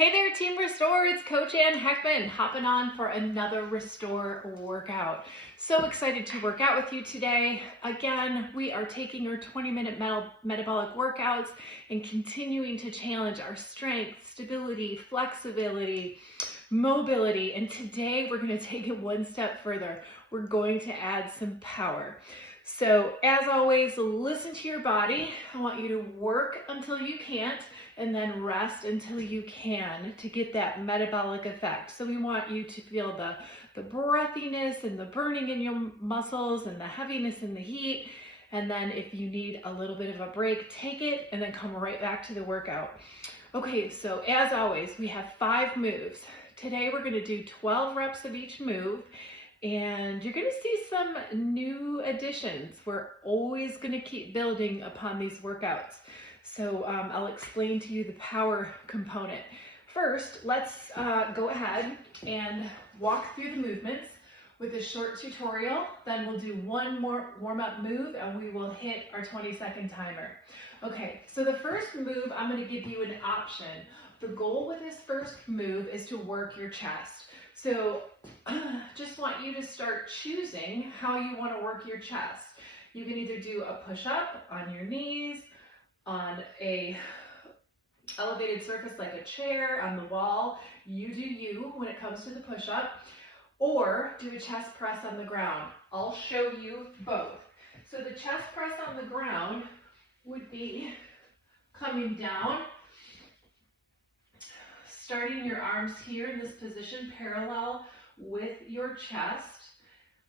Hey there, Team Restore. It's Coach Ann Heckman hopping on for another Restore workout. So excited to work out with you today. Again, we are taking our 20-minute metabolic workouts and continuing to challenge our strength, stability, flexibility, mobility. And today we're going to take it one step further. We're going to add some power. So as always, listen to your body. I want you to work until you can't and then rest until you can to get that metabolic effect. So we want you to feel the breathiness and the burning in your muscles and the heaviness and the heat. And then if you need a little bit of a break, take it and then come right back to the workout. Okay, so as always, we have 5 moves. Today we're gonna do 12 reps of each move. And you're gonna see some new additions. We're always gonna keep building upon these workouts. So I'll explain to you the power component. First, let's go ahead and walk through the movements with a short tutorial. Then we'll do one more warm-up move and we will hit our 20-second timer. Okay, so the first move, I'm gonna give you an option. The goal with this first move is to work your chest. So just want you to start choosing how you want to work your chest. You can either do a push-up on your knees, on a elevated surface like a chair, on the wall. You do you when it comes to the push-up, or do a chest press on the ground. I'll show you both. So the chest press on the ground would be coming down, starting your arms here in this position parallel with your chest.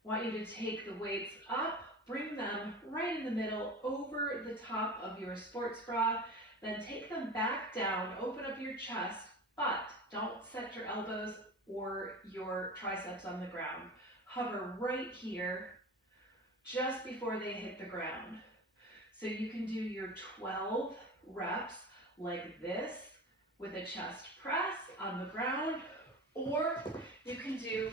Want you to take the weights up, bring them right in the middle over the top of your sports bra, then take them back down, open up your chest, but don't set your elbows or your triceps on the ground. Hover right here just before they hit the ground. So you can do your 12 reps like this with a chest press on the ground, or you can do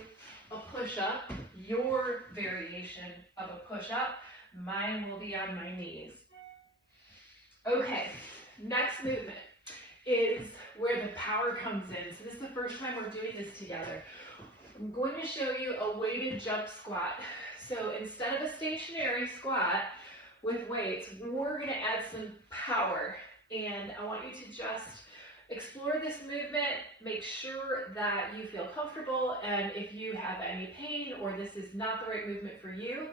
a push-up, your variation of a push-up. Mine will be on my knees. Okay, next movement is where the power comes in. So this is the first time we're doing this together. I'm going to show you a weighted jump squat. So instead of a stationary squat with weights, we're gonna add some power. And I want you to just explore this movement, make sure that you feel comfortable, and if you have any pain or this is not the right movement for you,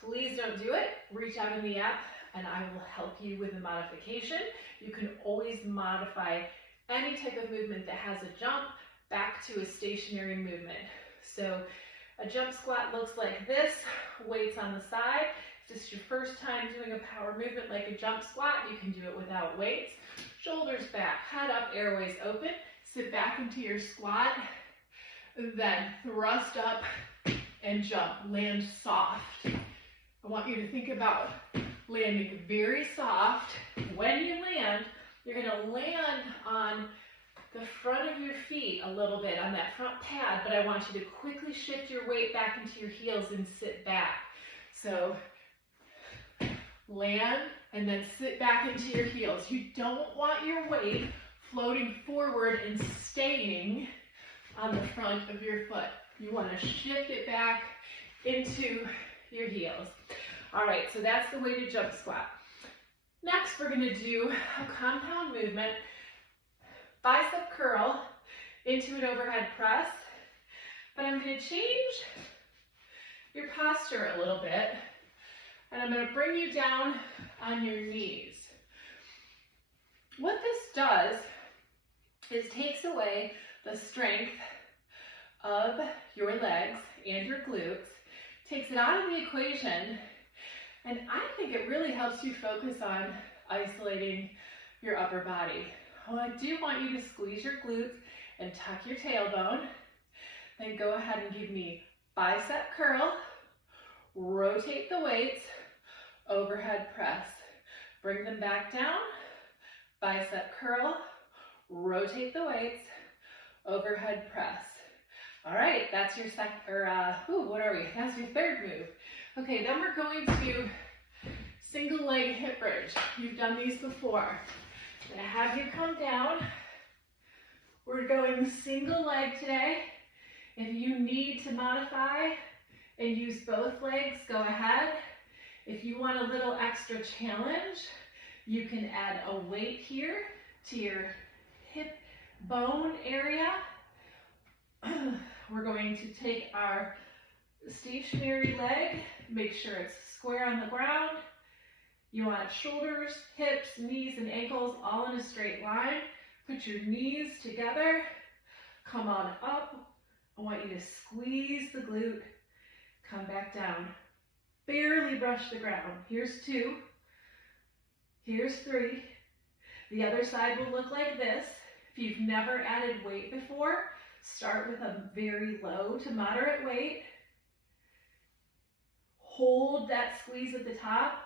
please don't do it. Reach out in the app and I will help you with a modification. You can always modify any type of movement that has a jump back to a stationary movement. So a jump squat looks like this, weights on the side. If this is your first time doing a power movement like a jump squat, you can do it without weights. Shoulders back, head up, airways open. Sit back into your squat, then thrust up and jump. Land soft. I want you to think about landing very soft. When you land, you're gonna land on the front of your feet a little bit, on that front pad, but I want you to quickly shift your weight back into your heels and sit back. So land and then sit back into your heels. You don't want your weight floating forward and staying on the front of your foot. You want to shift it back into your heels. All right, so that's the weighted jump squat. Next, we're going to do a compound movement, bicep curl into an overhead press, but I'm going to change your posture a little bit. And I'm going to bring you down on your knees. What this does is takes away the strength of your legs and your glutes, takes it out of the equation, and I think it really helps you focus on isolating your upper body. Well, I do want you to squeeze your glutes and tuck your tailbone. Then go ahead and give me bicep curl. Rotate the weights, overhead press. Bring them back down, bicep curl, rotate the weights, overhead press. All right, that's your That's your third move. Okay, then we're going to single leg hip bridge. You've done these before. I'm gonna have you come down We're going single leg today. If you need to modify and use both legs, go ahead. If you want a little extra challenge, you can add a weight here to your hip bone area. We're going to take our stationary leg, make sure it's square on the ground. You want shoulders, hips, knees, and ankles all in a straight line. Put your knees together, come on up. I want you to squeeze the glute, come back down. Barely brush the ground. Here's 2, here's 3. The other side will look like this. If you've never added weight before, start with a very low to moderate weight. Hold that squeeze at the top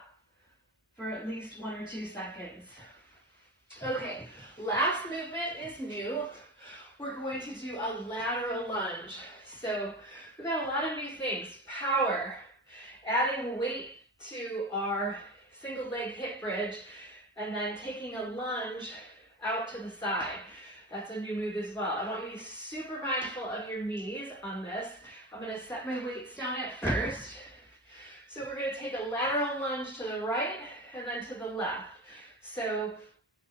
for at least 1 or 2 seconds. Okay, last movement is new. We're going to do a lateral lunge. So we've got a lot of new things. Power, adding weight to our single leg hip bridge, and then taking a lunge out to the side. That's a new move as well. I want you to be super mindful of your knees on this. I'm going to set my weights down at first. So we're going to take a lateral lunge to the right and then to the left. So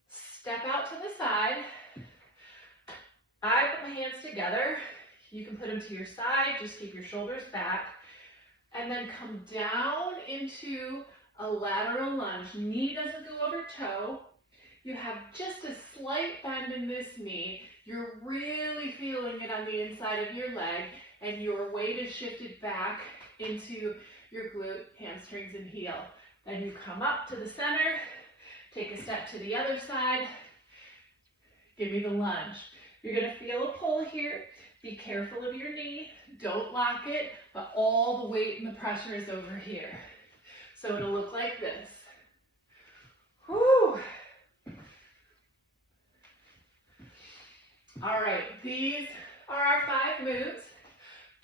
step out to the side. I put my hands together. You can put them to your side. Just keep your shoulders back. And then come down into a lateral lunge. Knee doesn't go over toe. You have just a slight bend in this knee. You're really feeling it on the inside of your leg, and your weight is shifted back into your glute, hamstrings, and heel. Then you come up to the center, take a step to the other side, give me the lunge. You're gonna feel a pull here. Be careful of your knee, don't lock it, but all the weight and the pressure is over here. So it'll look like this. Whew. All right, these are our 5 moves,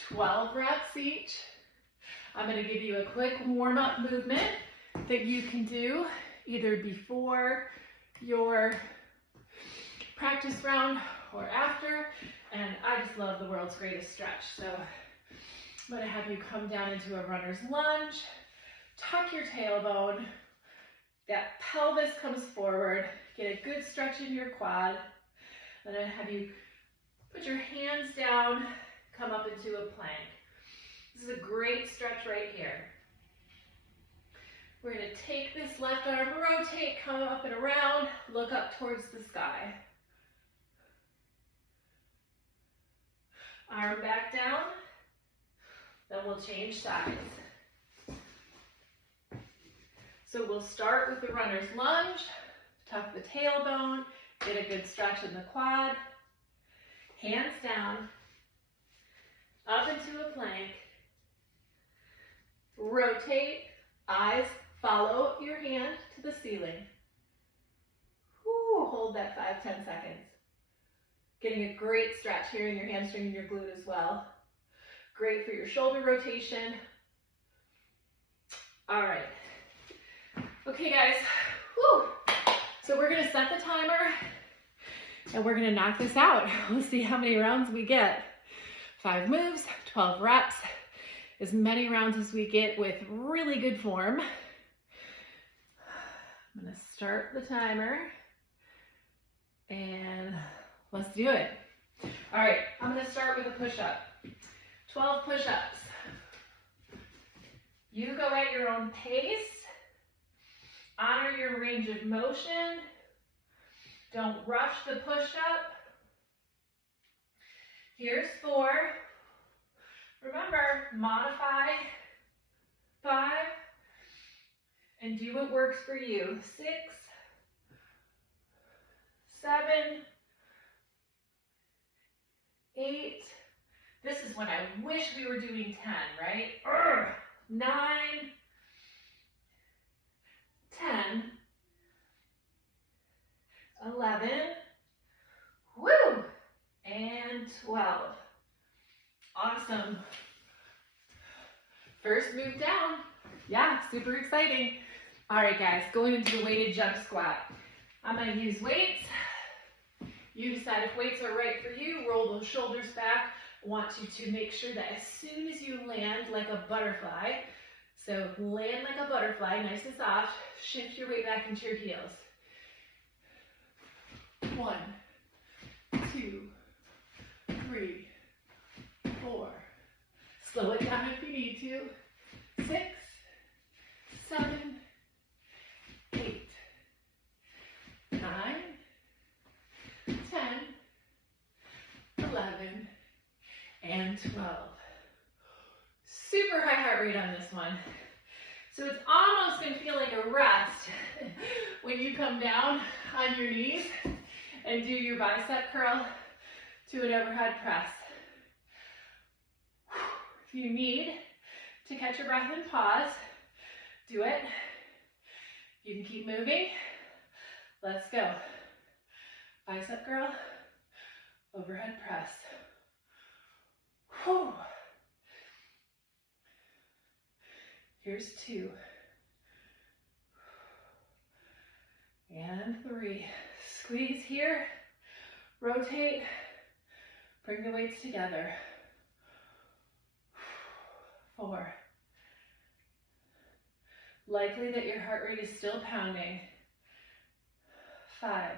12 reps each. I'm going to give you a quick warm-up movement that you can do either before your practice round or after. And I just love the world's greatest stretch. So I'm going to have you come down into a runner's lunge, tuck your tailbone, that pelvis comes forward, get a good stretch in your quad. Then I have you put your hands down, come up into a plank. This is a great stretch right here. We're going to take this left arm, rotate, come up and around, look up towards the sky. Arm back down, then we'll change sides. So we'll start with the runner's lunge, tuck the tailbone, get a good stretch in the quad, hands down, up into a plank, rotate, eyes follow your hand to the ceiling. Whew, hold that 5-10 seconds. Getting a great stretch here in your hamstring and your glute as well. Great for your shoulder rotation. All right. Okay, guys. Whew. So we're gonna set the timer and we're gonna knock this out. We'll see how many rounds we get. 5 moves, 12 reps, as many rounds as we get with really good form. I'm gonna start the timer and let's do it. All right, I'm gonna start with a push-up. 12 push-ups. You go at your own pace. Honor your range of motion. Don't rush the push-up. Here's 4. Remember, modify 5 and do what works for you. 6, 7, 8. This is when I wish we were doing 10, right? 9, 10, 11, woo, and 12. Awesome. First move down. Yeah, super exciting. All right, guys, going into the weighted jump squat. I'm going to use weights. You decide if weights are right for you, roll those shoulders back. I want you to make sure that as soon as you land like a butterfly, so land like a butterfly, nice and soft, shift your weight back into your heels. 1, 2, 3, 4. Slow it down if you need to. 6, 7, 8, 9, 10, 11, and 12. Super high heart rate on this one. So it's almost going to feel like a rest when you come down on your knees and do your bicep curl to an overhead press. If you need to catch your breath and pause, do it. You can keep moving. Let's go. Bicep curl, overhead press. Whew. Here's 2. And 3. Squeeze here, rotate, bring the weights together. 4. Likely that your heart rate is still pounding. 5.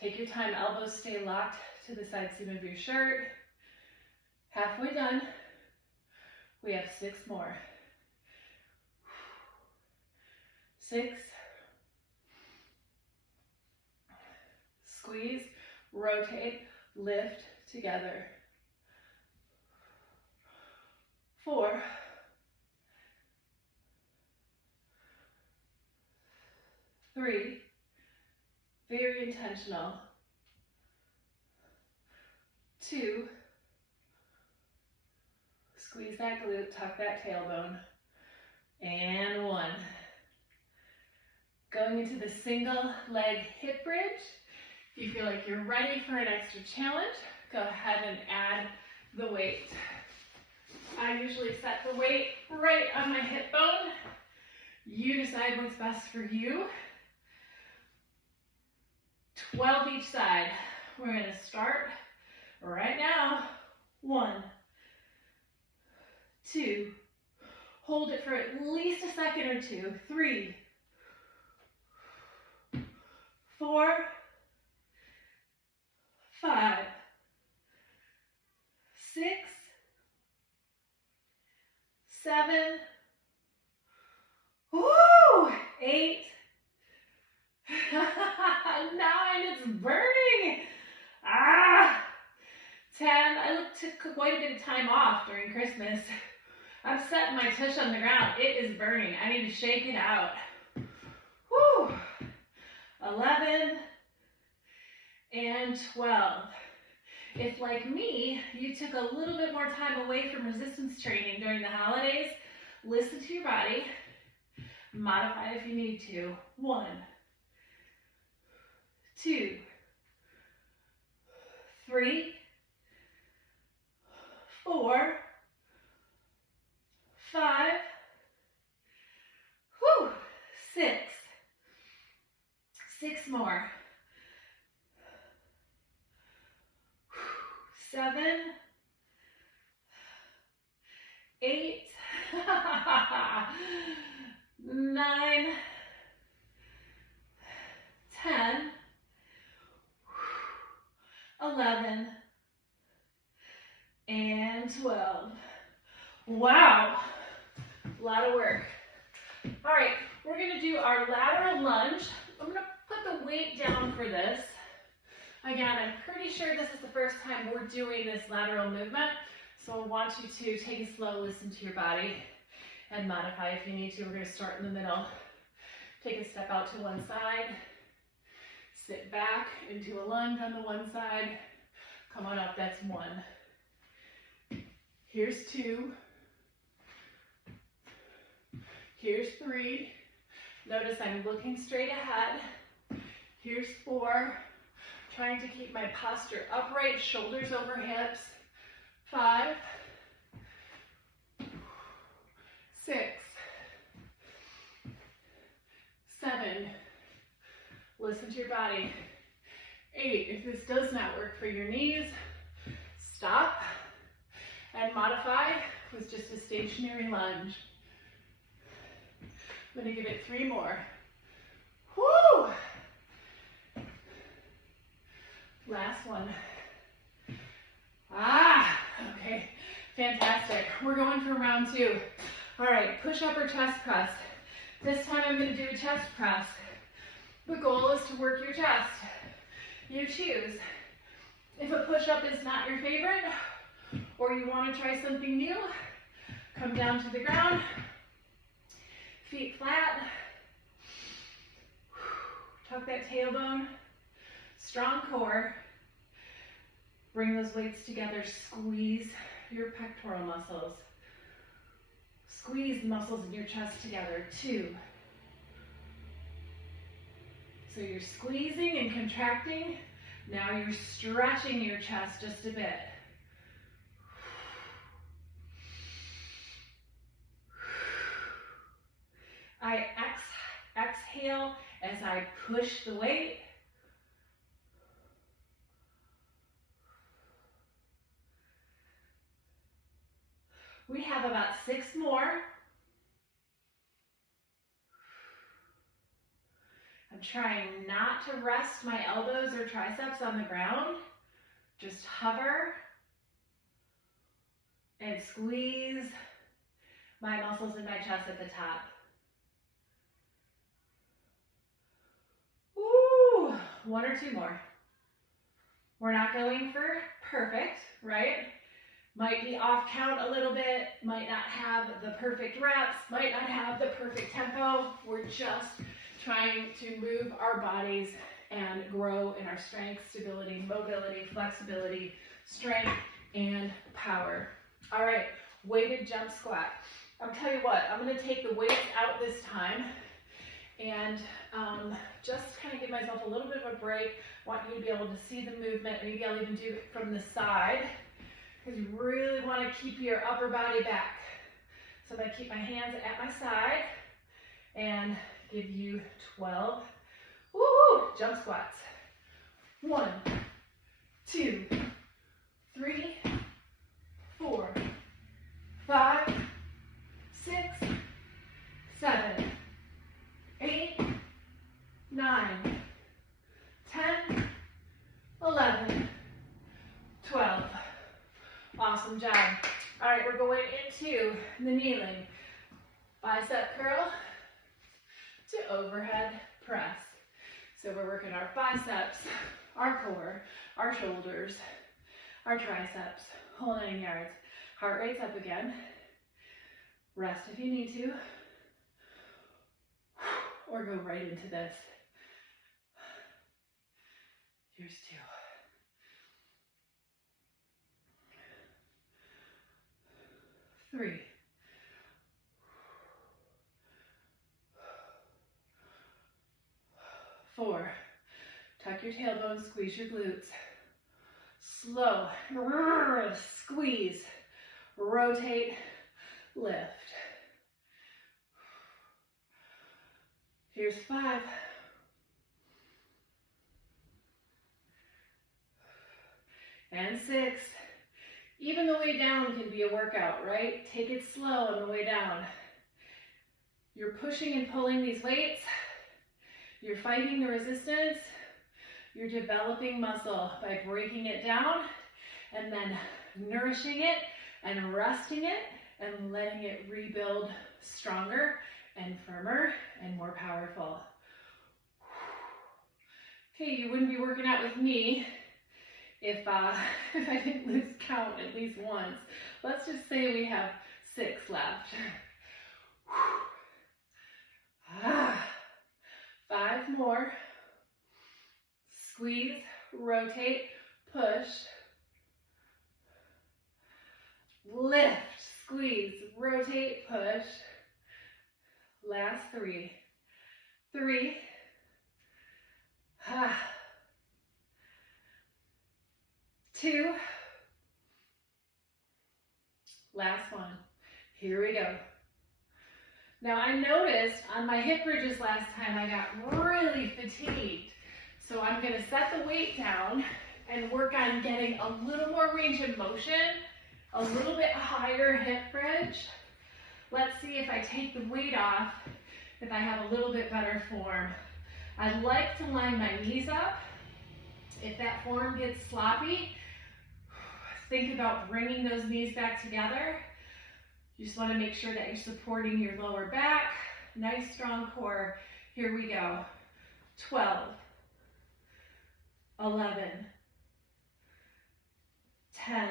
Take your time, elbows stay locked to the side seam of your shirt. Halfway done. We have 6 more. 6. Squeeze, rotate, lift together. 4. 3. Very intentional. 2. Squeeze that glute, tuck that tailbone. And 1. Going into the single leg hip bridge. If you feel like you're ready for an extra challenge, go ahead and add the weight. I usually set the weight right on my hip bone. You decide what's best for you. 12 each side. We're going to start right now. 1, 2, hold it for at least a second or 2. 3, 4, 5, 6, 7, woo, 8, 9, it's burning. 10, I took quite a bit of time off during Christmas. I'm setting my tush on the ground. It is burning. I need to shake it out. Whew. 11 and 12. If, like me, you took a little bit more time away from resistance training during the holidays, listen to your body. Modify if you need to. 1, 2, 3, 4, 5, 6. 6 more. 7, 8, 9, 10, 11, and 12. Wow, a lot of work. All right, we're gonna do our lateral lunge. I'm gonna put the weight down for this. Again, I'm pretty sure this is the first time we're doing this lateral movement, so I want you to take it slow, listen to your body, and modify if you need to. We're gonna start in the middle. Take a step out to one side, sit back into a lunge on the one side. Come on up, that's 1. Here's 2. Here's 3. Notice I'm looking straight ahead. Here's 4. Trying to keep my posture upright, shoulders over hips. 5, 6, 7, Listen to your body. 8, if this does not work for your knees, stop and modify with just a stationary lunge. I'm going to give it 3 more. Woo! Last one. Okay, fantastic. We're going for round 2. All right, push up or chest press. This time I'm going to do a chest press. The goal is to work your chest. You choose. If a push-up is not your favorite, or you want to try something new, come down to the ground, feet flat, tuck that tailbone, strong core, bring those weights together, squeeze your pectoral muscles, squeeze the muscles in your chest together, 2. So you're squeezing and contracting. Now you're stretching your chest just a bit. I exhale as I push the weight. We have about 6 more. I'm trying not to rest my elbows or triceps on the ground. Just hover and squeeze my muscles in my chest at the top. Woo! 1 or 2 more. We're not going for perfect, right? Might be off count a little bit, might not have the perfect reps, might not have the perfect tempo. We're just trying to move our bodies and grow in our strength, stability, mobility, flexibility, strength, and power. All right, weighted jump squat. I'll tell you what, I'm going to take the weights out this time and just kind of give myself a little bit of a break. I want you to be able to see the movement. Maybe I'll even do it from the side because you really want to keep your upper body back. So I'm going to keep my hands at my side and give you 12 jump squats. 1, 2, 3, 4, 5, 6, 7, 8, 9, 10, 11, 12. Awesome job. All right, we're going into the kneeling. Bicep curl to overhead press. So we're working our biceps, our core, our shoulders, our triceps, whole 9 yards. Heart rate's up again. Rest if you need to, or go right into this. Here's 2. 3. 4. Tuck your tailbone, squeeze your glutes. Slow, squeeze, rotate, lift. Here's 5. And 6. Even the way down can be a workout, right? Take it slow on the way down. You're pushing and pulling these weights. You're fighting the resistance. You're developing muscle by breaking it down and then nourishing it and resting it and letting it rebuild stronger and firmer and more powerful. Okay, you wouldn't be working out with me if I didn't lose count at least once. Let's just say we have 6 left. 5 more. Squeeze, rotate, push. Lift, squeeze, rotate, push. Last 3. 3. 2. Last one. Here we go. Now I noticed on my hip bridges last time I got really fatigued. So I'm gonna set the weight down and work on getting a little more range of motion, a little bit higher hip bridge. Let's see if I take the weight off, if I have a little bit better form. I'd like to line my knees up. If that form gets sloppy, think about bringing those knees back together. You just want to make sure that you're supporting your lower back. Nice strong core. Here we go. 12, 11, 10,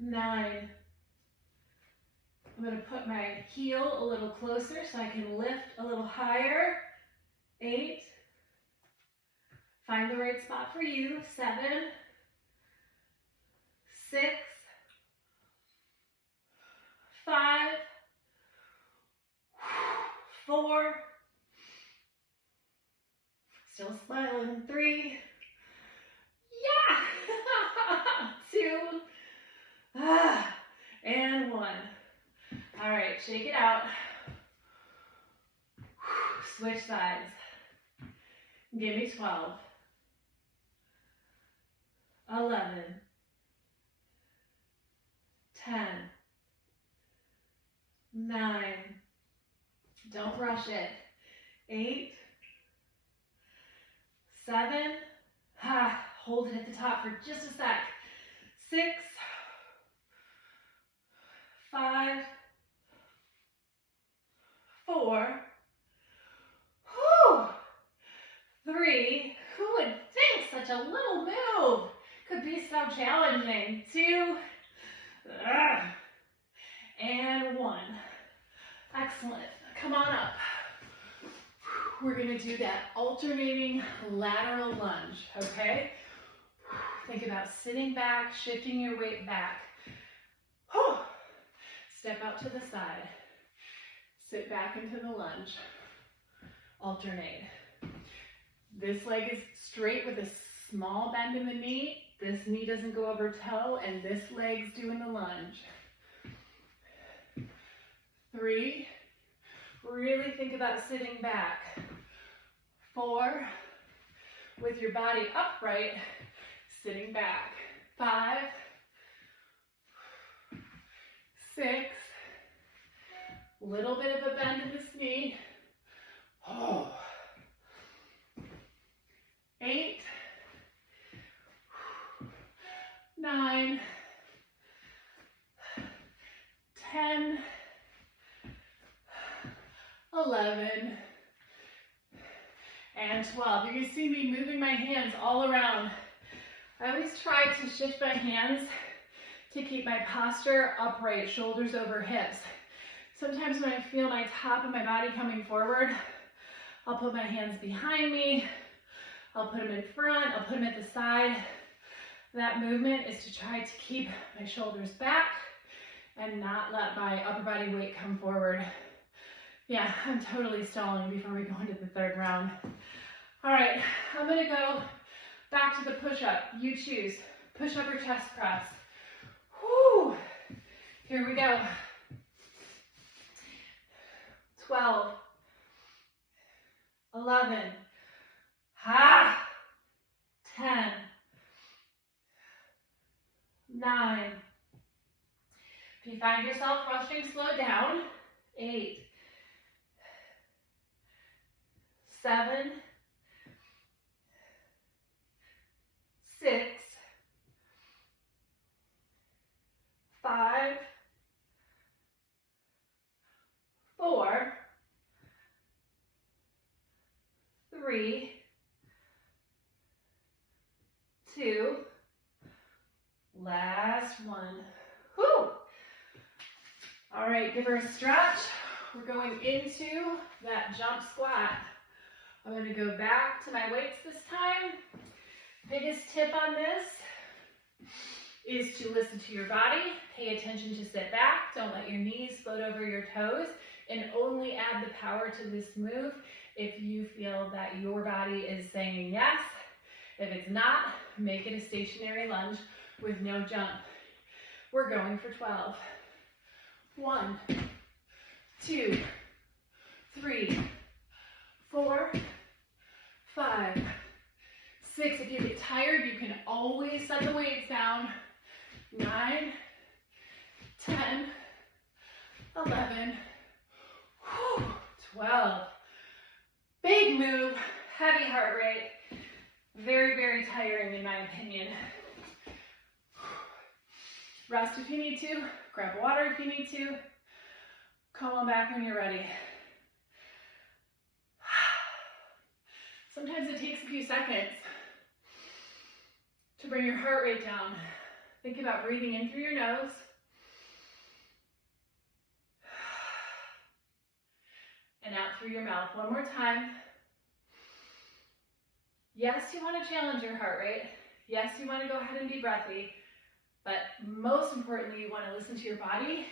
9. I'm going to put my heel a little closer so I can lift a little higher. 8. Find the right spot for you. 7, 6, 5, 4, still smiling. 3, yeah, 2, and 1. All right, shake it out. Switch sides. Give me 12, 11, 10, 9, don't rush it, 8, 7, hold it at the top for just a sec, 6, 5, 4, 3, who would think such a little move could be so challenging? 2, and 1. Excellent. Come on up. We're going to do that alternating lateral lunge, okay? Think about sitting back, shifting your weight back. Step out to the side. Sit back into the lunge. Alternate. This leg is straight with a small bend in the knee. This knee doesn't go over toe, and this leg's doing the lunge. 3, really think about sitting back. 4, with your body upright, sitting back. 5, 6, little bit of a bend in this knee. 8, 9, 10, 11, and 12. You can see me moving my hands all around. I always try to shift my hands to keep my posture upright, shoulders over hips. Sometimes when I feel my top of my body coming forward, I'll put my hands behind me. I'll put them in front, I'll put them at the side. That movement is to try to keep my shoulders back and not let my upper body weight come forward. Yeah, I'm totally stalling before we go into the third round. All right, I'm gonna go back to the push-up. You choose. Push-up or chest press. Whoo! Here we go. 12, 11, 10, 9. If you find yourself rushing, slow down. 8, 7, 6, 5, 4, 3, 2, last one. Whew. All right, give her a stretch. We're going into that jump squat. I'm going to go back to my weights this time. Biggest tip on this is to listen to your body. Pay attention to sit back. Don't let your knees float over your toes, and only add the power to this move if you feel that your body is saying yes. If it's not, make it a stationary lunge with no jump. We're going for 12. 1, 2, 3, 4, 5, 6. If you get tired, you can always set the weights down. 9, 10, 11, 12. Big move, heavy heart rate. Very, very tiring in my opinion. Rest if you need to. Grab water if you need to. Come on back when you're ready. Sometimes it takes a few seconds to bring your heart rate down. Think about breathing in through your nose. And out through your mouth. One more time. Yes, you want to challenge your heart rate. Yes, you want to go ahead and be breathy. But most importantly, you want to listen to your body.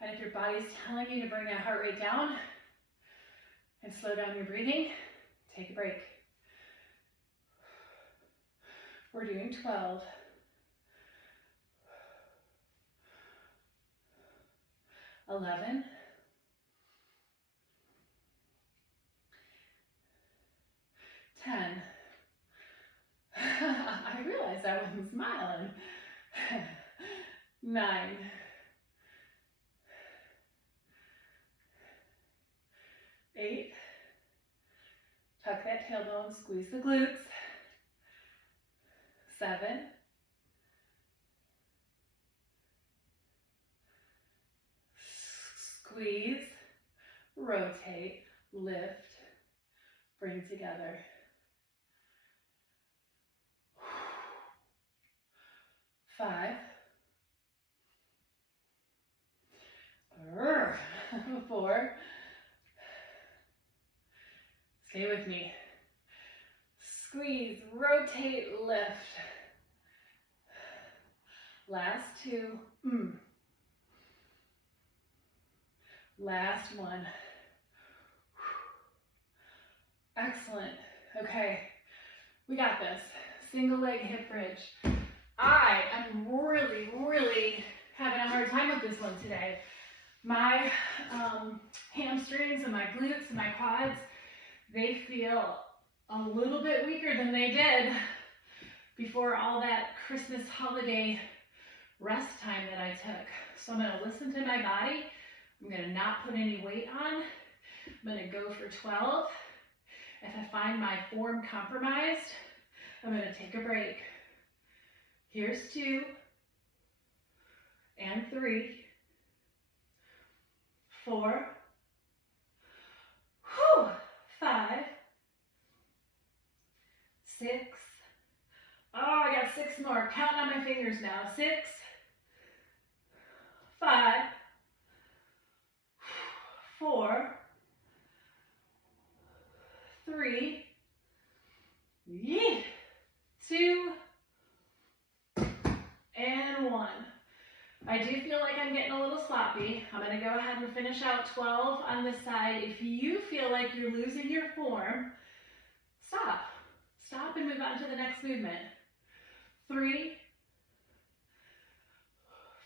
And if your body's telling you to bring that heart rate down and slow down your breathing, take a break. We're doing 12. 11. 10. I realized I wasn't smiling. 9. 8. Tuck that tailbone, squeeze the glutes. 7. Squeeze, rotate, lift, bring together. 5. 4. Stay with me. Squeeze, rotate, lift. Last 2. Last 1. Excellent. Okay, we got this. Single leg hip bridge. I am really having a hard time with this one today. My hamstrings and my glutes and my quads, they feel a little bit weaker than they did before all that Christmas holiday rest time that I took. So I'm gonna listen to my body. I'm gonna not put any weight on. I'm gonna go for 12. If I find my form compromised, I'm gonna take a break. Here's 2 and 3, 4, 5, 6. Oh, I got 6 more. Counting on my fingers now. 6, 5, 4, 3, 2, and 1. I do feel like I'm getting a little sloppy. I'm going to go ahead and finish out 12 on this side. If you feel like you're losing your form, stop. Stop and move on to the next movement. 3,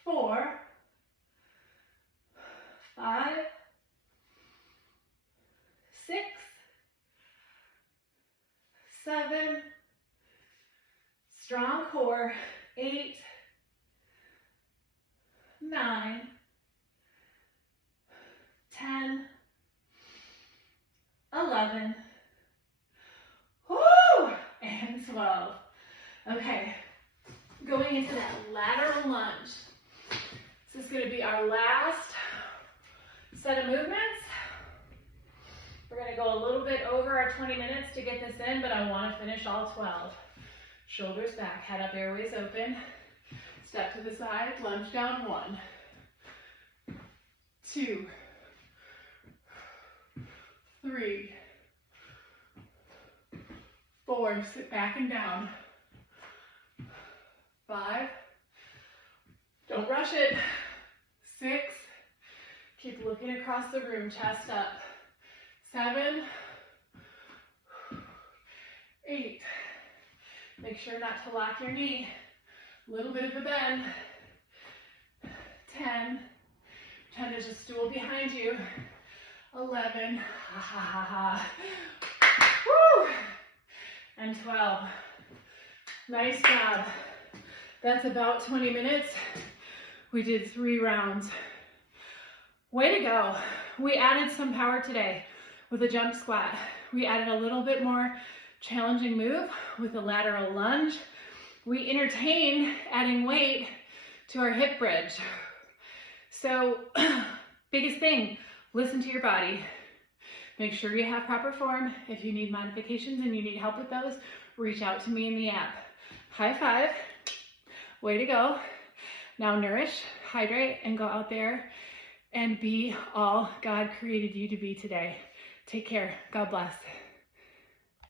4, 5, 6, 7, strong core, 8, 9, 10, 11, and 12. Okay, going into that lateral lunge. This is going to be our last set of movements. We're going to go a little bit over our 20 minutes to get this in, but I want to finish all 12. Shoulders back, head up, airways open. Step to the side, lunge down. 1, 2, 3, 4, sit back and down. 5, don't rush it. 6, keep looking across the room, chest up. 7, 8, make sure not to lock your knee. A little bit of a bend. 10, 10, there's a stool behind you. 11, ha ha ha ha. Woo! And 12. Nice job. That's about 20 minutes. We did 3 rounds. Way to go. We added some power today with a jump squat. We added a little bit more challenging move with a lateral lunge. We entertain adding weight to our hip bridge. So, biggest thing, listen to your body. Make sure you have proper form. If you need modifications and you need help with those, reach out to me in the app. High five. Way to go. Now nourish, hydrate, and go out there and be all God created you to be today. Take care. God bless.